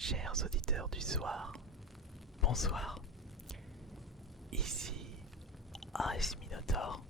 Chers auditeurs du soir, bonsoir. Ici AS Minotaur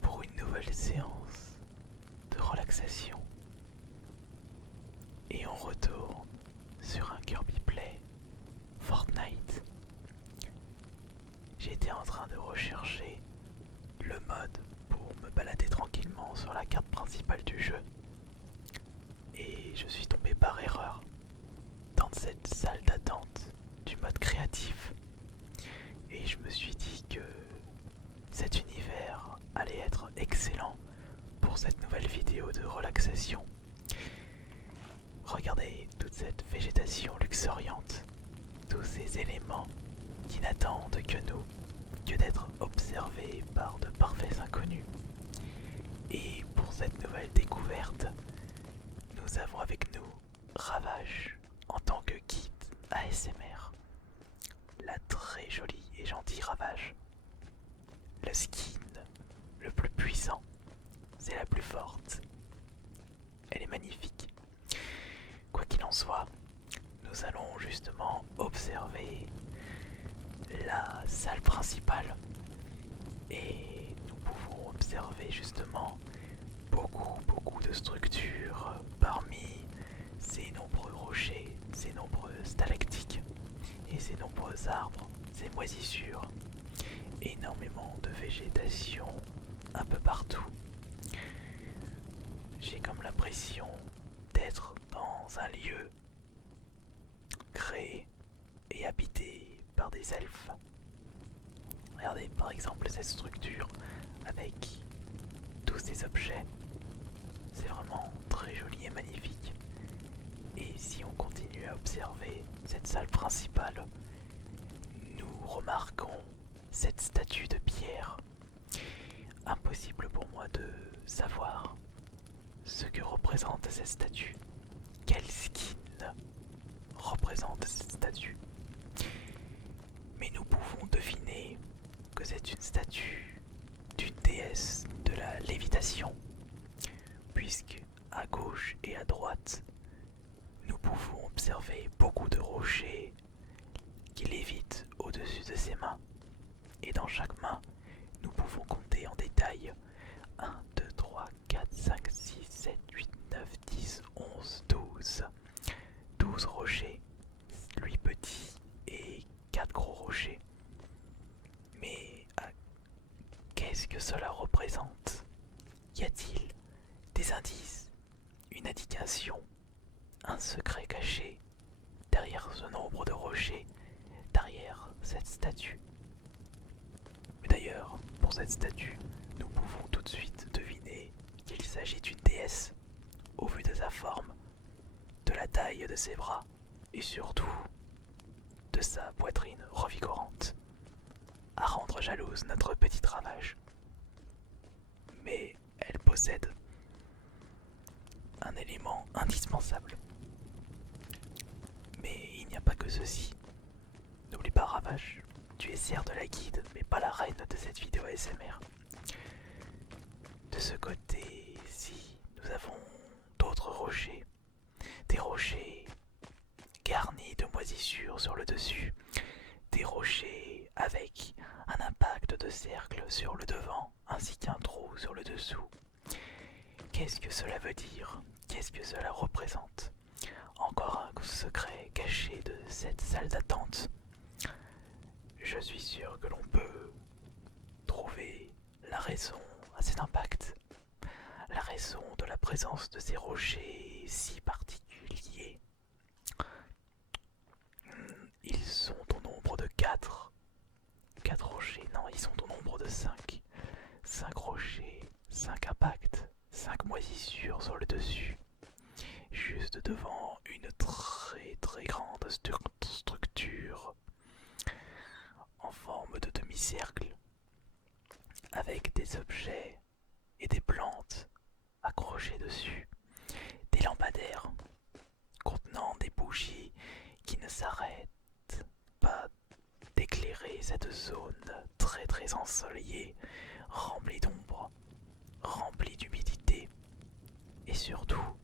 pour une nouvelle séance de relaxation. Et on retourne sur un Kirby Play Fortnite. J'étais en train de rechercher le mode pour me balader tranquillement sur la carte principale du jeu. Et je suis tombé par erreur dans cette salle d'attente du mode créatif. Et je me suis dit que cet univers allait être excellent pour cette nouvelle vidéo de relaxation. Regardez toute cette végétation luxuriante, tous ces éléments qui n'attendent que nous, que d'être observés par de parfaits inconnus. Et pour cette nouvelle découverte, nous avons avec nous Ravage en tant que guide ASMR. La très jolie et gentille Ravage. Le skin le plus puissant, c'est la plus forte. Elle est magnifique. Quoi qu'il en soit, nous allons justement observer la salle principale et nous pouvons observer justement beaucoup de structures parmi ces nombreux rochers, ces nombreux stalactites et ces nombreux arbres, ces moisissures, énormément de végétation un peu partout. J'ai comme l'impression d'être dans un lieu créé et habité par des elfes. Regardez par exemple cette structure avec tous ces objets. C'est vraiment très joli et magnifique. Et si on continue à observer cette salle principale, nous remarquons cette statue de pierre. Impossible pour moi de savoir ce que représente cette statue. Quel skin représente cette statue? Mais nous pouvons deviner que c'est une statue d'une déesse de la lévitation, puisque à gauche et à droite, nous pouvons observer beaucoup de rochers qui lévitent au-dessus de ses mains. Et dans chaque main, nous pouvons compter en détail 1, 2, 3, 4, 5, 6, 7, 8, 9, 10, 11, 12. 12 rochers, lui petit, et 4 gros rochers. Mais qu'est-ce que cela représente? Y a-t-il des indices, une indication, un secret caché derrière ce nombre de rochers, derrière cette statue? Mais d'ailleurs, pour cette statue, nous pouvons tout de suite deviner qu'il s'agit d'une déesse, au vu de sa forme, de la taille de ses bras, et surtout de sa poitrine revigorante, à rendre jalouse notre petite Ravage. Mais elle possède un élément indispensable. Mais il n'y a pas que ceci. N'oublie pas Ravage, tu es certes la guide, mais pas la reine de cette vidéo ASMR. De ce côté-ci, nous avons d'autres rochers. Des rochers garnis de moisissures sur le dessus. Des rochers avec un impact de cercle sur le devant, ainsi qu'un trou sur le dessous. Qu'est-ce que cela veut dire? Qu'est-ce que cela représente? Encore un secret caché de cette salle d'attente. Je suis sûr que l'on peut trouver la raison à cet impact, la raison de la présence de ces rochers si particuliers. Ils sont au nombre de 4. 4 rochers, non, ils sont au nombre de 5. 5 rochers, 5 impacts, 5 moisissures sur le dessus. Juste devant une très grande structure en forme de demi-cercle, avec des objets et des plantes accrochées dessus, des lampadaires contenant des bougies qui ne s'arrêtent pas d'éclairer cette zone très ensoleillée, remplie d'ombre, remplie d'humidité et surtout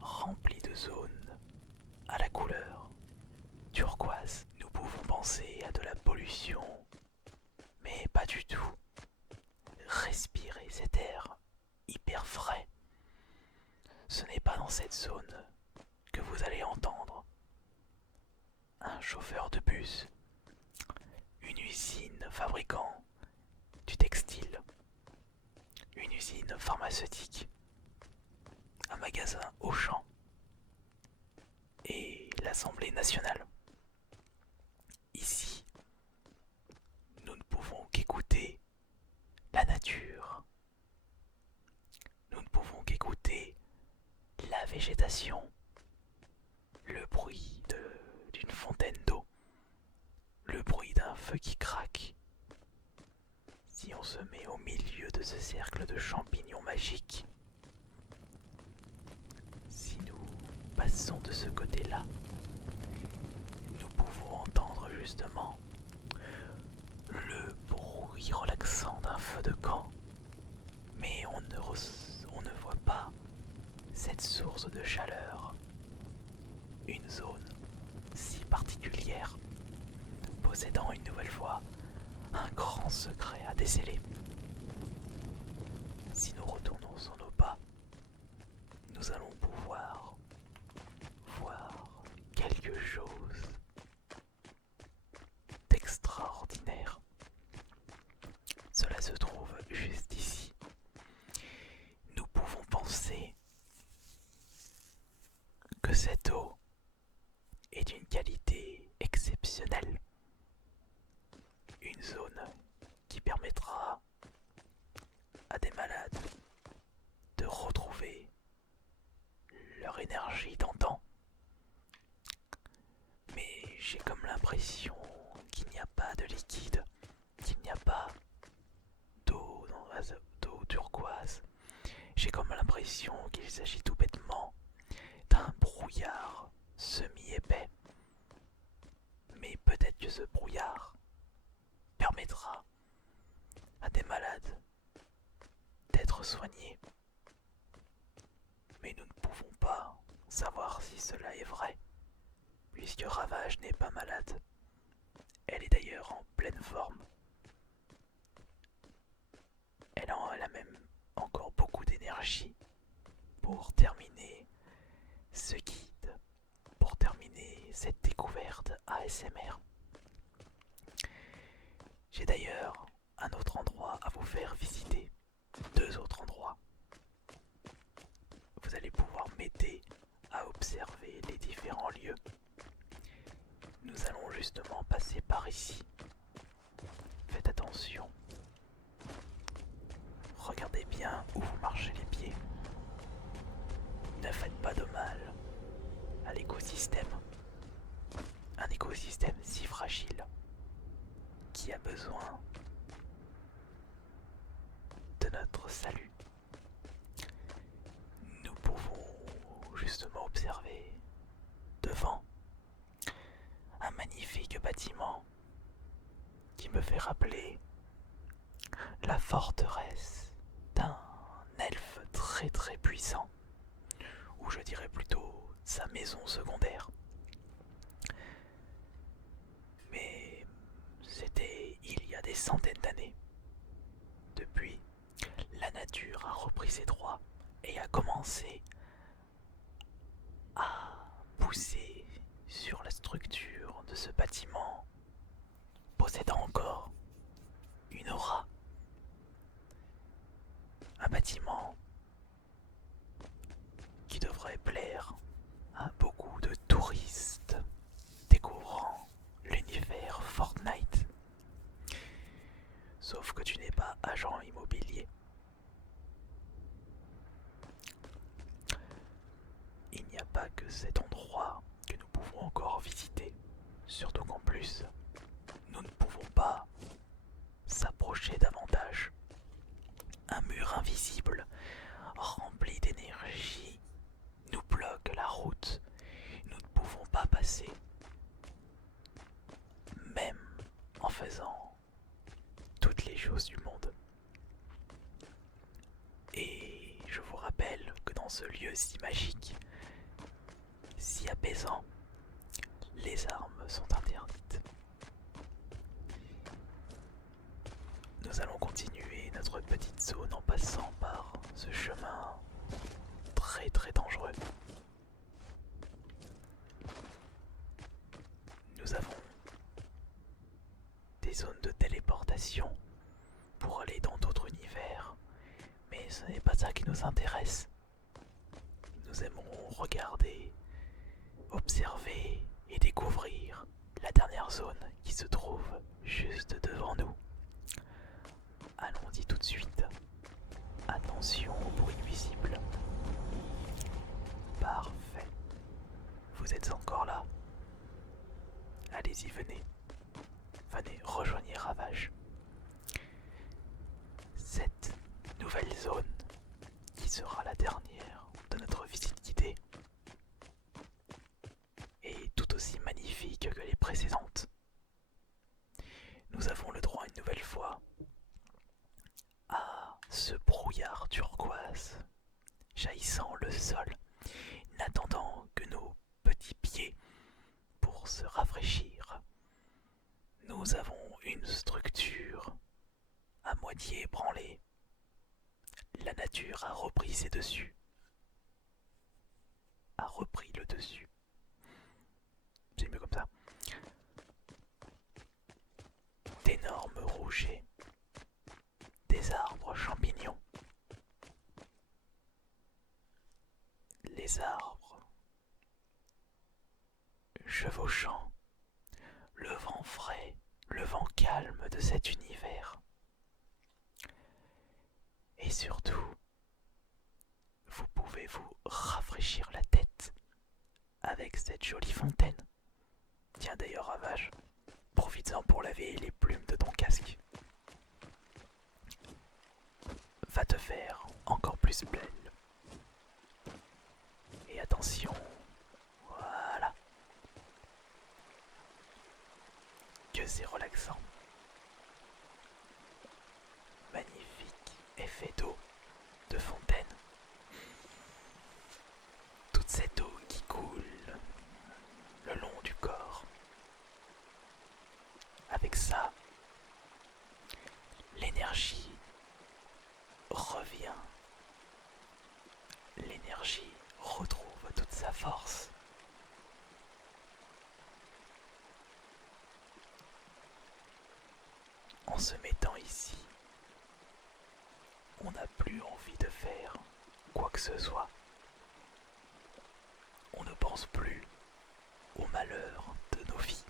remplie de zones cette zone que vous allez entendre un chauffeur de bus, une usine fabriquant du textile, une usine pharmaceutique, un magasin Auchan et l'Assemblée nationale. Ici, nous ne pouvons qu'écouter la nature. Nous ne pouvons qu'écouter la végétation, le bruit d'une fontaine d'eau, le bruit d'un feu qui craque. Si on se met au milieu de ce cercle de champignons magiques, si nous passons de ce côté-là, nous pouvons entendre justement le bruit relaxant d'un feu de camp, mais on ne voit pas cette source de chaleur, une zone si particulière, possédant une nouvelle fois un grand secret à déceler. Si nous retournons sur nos pas, nous allons pouvoir voir quelque chose d'extraordinaire. Cela se trouve juste ici. Nous pouvons penser que cette eau est d'une qualité exceptionnelle. Une zone qui permettra à des malades de retrouver leur énergie d'antan. Mais j'ai comme l'impression qu'il n'y a pas de liquide, qu'il n'y a pas d'eau turquoise. J'ai comme l'impression qu'il s'agit tout bêtement d'un brouillard semi-épais. Mais peut-être que ce brouillard permettra à des malades d'être soignés. Mais nous ne pouvons pas savoir si cela est vrai, puisque Ravage n'est pas malade. Elle est d'ailleurs en pleine forme. Elle a même encore beaucoup d'énergie pour terminer ce guide, pour terminer cette découverte ASMR. J'ai d'ailleurs un autre endroit à vous faire visiter, 2 autres endroits. Vous allez pouvoir m'aider à observer les différents lieux. Nous allons justement passer par ici. Faites attention. Regardez bien où vous marchez les pieds. Ne faites pas de mal à l'écosystème. Un écosystème si fragile qui a besoin de notre salut. Nous pouvons justement observer devant un magnifique bâtiment qui me fait rappeler la forteresse d'un elfe très très puissant, ou je dirais plutôt sa maison secondaire. Mais c'était il y a des centaines d'années. Depuis, la nature a repris ses droits et a commencé à pousser sur la structure de ce bâtiment, possédant encore une aura. Un bâtiment qui devrait plaire à beaucoup de touristes découvrant l'univers Fortnite. Sauf que tu n'es pas agent immobilier. Il n'y a pas que cet endroit que nous pouvons encore visiter, surtout qu'en plus, nous ne pouvons pas s'approcher davantage. Un mur invisible, rempli d'énergie, nous bloque la route. Nous ne pouvons pas passer, même en faisant toutes les choses du monde. Et je vous rappelle que dans ce lieu si magique, si apaisant, les armes sont interdites. Nous allons continuer notre petite zone en passant par ce chemin très très dangereux. zones de téléportation pour aller dans d'autres univers, mais ce n'est pas ça qui nous intéresse. Nous aimons regarder, observer et découvrir la dernière zone qui se trouve juste devant nous. Allons-y tout de suite. Attention au bruit nuisible. Parfait. Vous êtes encore là? Allez-y, venez. Venez, rejoignez Ravage. Cette nouvelle zone, qui sera la dernière de notre visite guidée, est tout aussi magnifique que les précédentes. Nous avons le droit une nouvelle fois à ce brouillard turquoise jaillissant le sol, n'attendant que nos petits pieds pour se rafraîchir. Nous avons une structure à moitié ébranlée. La nature a repris ses dessus. A repris le dessus. C'est mieux comme ça. D'énormes rochers. Des arbres champignons. Les arbres chevauchant. Le vent frais, le vent calme de cet univers. Et surtout, vous pouvez vous rafraîchir la tête avec cette jolie fontaine. Tiens d'ailleurs, Ravage, profites-en pour laver les plumes de ton casque. Va te faire encore plus belle. Et attention, voilà. Que c'est relaxant. Magnifique effet d'eau, de fontaine. Toute cette eau qui coule le long du corps. Avec ça, l'énergie revient. L'énergie retrouve toute sa force. En se mettant ici, on n'a plus envie de faire quoi que ce soit. On ne pense plus au malheur de nos vies.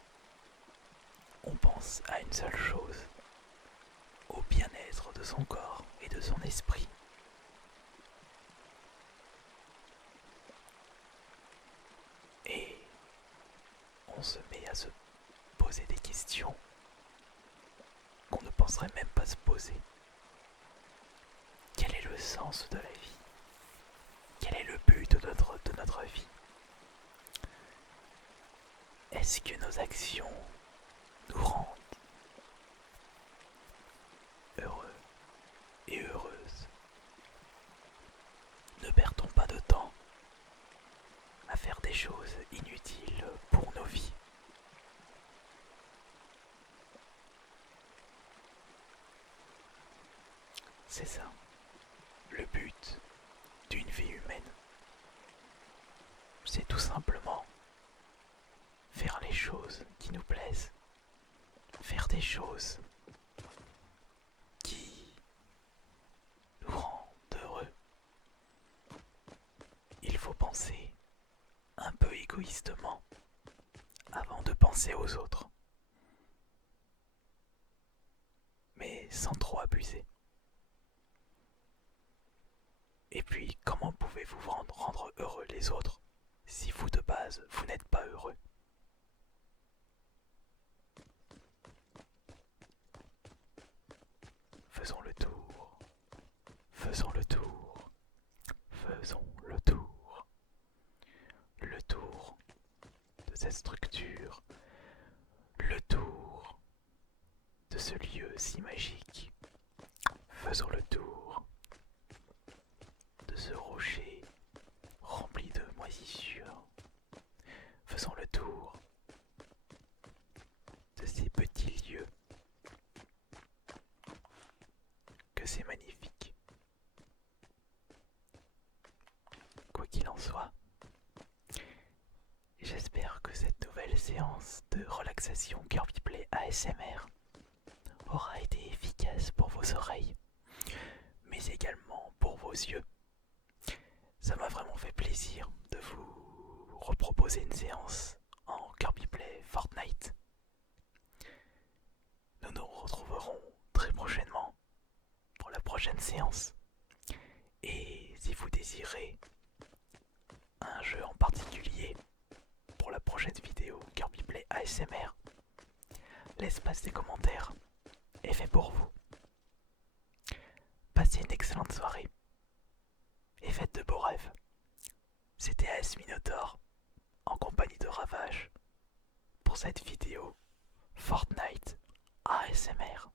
On pense à une seule chose, au bien-être de son corps et de son esprit. Et on se met à se poser des questions qu'on ne penserait même pas se poser. Quel est le sens de la vie? Quel est le but de notre vie? Est-ce que nos actions nous rendent heureux et heureuses? Ne perdons pas de temps à faire des choses inutiles pour nos vies. C'est ça, le but d'une vie humaine. C'est tout simplement faire les choses qui nous plaisent, faire des choses qui nous rendent heureux. Il faut penser un peu égoïstement avant de penser aux autres, mais sans trop abuser. Et puis, comment pouvez-vous rendre heureux les autres si vous de base, vous n'êtes pas heureux? Faisons le tour, faisons le tour, faisons le tour. Le tour de cette structure, le tour de ce lieu si magique. Faisons le tour de ce rocher rempli de moisissures. Faisons le tour de ces petits lieux. Que c'est magnifique. Quoi qu'il en soit, j'espère que cette nouvelle séance de relaxation Kirby Play ASMR aura été efficace pour vos oreilles, mais également pour vos yeux. Ça m'a vraiment fait plaisir de vous reproposer une séance en Kirby Play Fortnite. Nous nous retrouverons très prochainement pour la prochaine séance. Et si vous désirez un jeu en particulier pour la prochaine vidéo Kirby Play ASMR, l'espace des commentaires est fait pour vous. Passez une excellente soirée et faites de beaux rêves. C'était AS Minotaur en compagnie de Ravage pour cette vidéo Fortnite ASMR.